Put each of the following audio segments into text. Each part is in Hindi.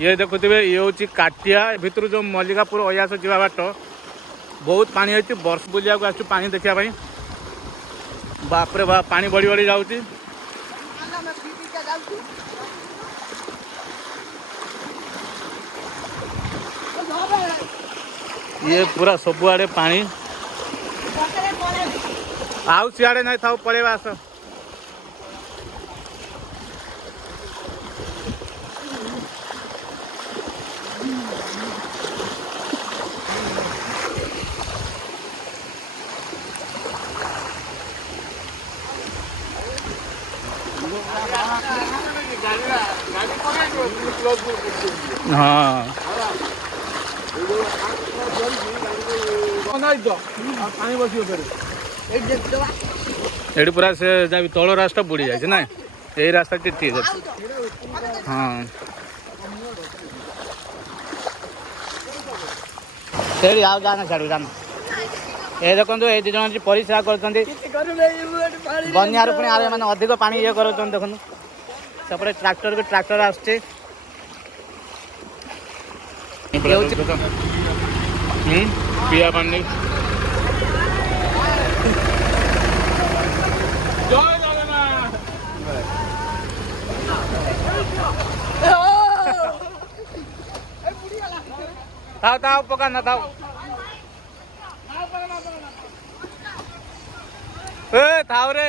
ये देखुवे ये हूँ काटिया भितर जो मल्लिकापुर अयास जा बाट बहुत पानी अच्छी वर्ष बुलिया को आसु पानी देखा बापरे बाप पानी बढ़ी बढ़ी जाऊँगी ये पूरा सबुआड़े पानी आउ सियाड़े नहीं था पड़ेगा आस हाँ ये पूरा से जब तल रास्ता बुड़ी जाए ना यही रास्ता ठीक है। हाँ सेठी आओ जाना छाड़ जाना ये देखो ये दु जन परिश्रा कर बनियार पुणी आगे मैंने अधिक पानी ये कर देखो सेपटे ट्रैक्टर को ट्रैक्टर आसचे पिया पानी थाओ थाओ पका ना थाओ ए थाओ रे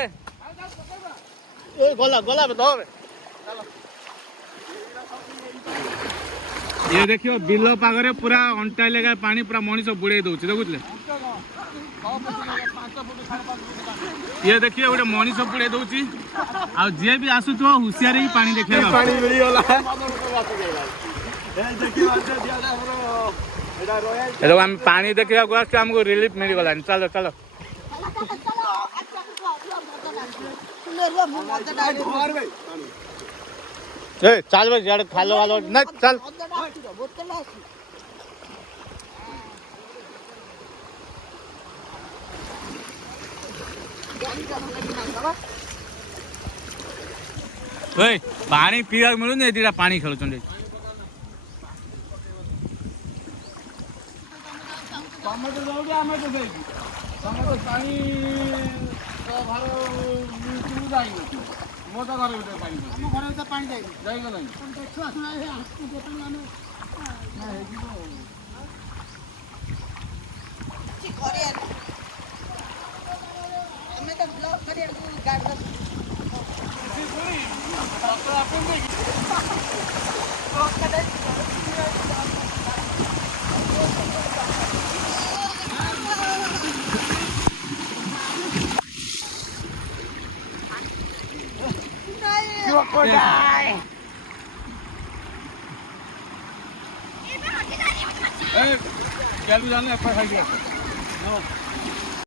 ए गोला गोला बताओ रे ये देखियो बिल पागरे पूरा अंटा लगा पानी पूरा मनीष बुड़े दउछ देखुले ये देखिए गोटे मनीष बुड़े दउछ आ जे भी आसुथो हुसियार ही पानी देखे पानी मिली होला ए हम पानी देखिया को आछ हमको रिलीफ मिल गला चलो चलो ए चल भाई जड़ खालो वालो न चल पानी पीवा मिलूनी ये पानी खेलुं मो तो घर भीतर पानी जाइगला क्या भी जाने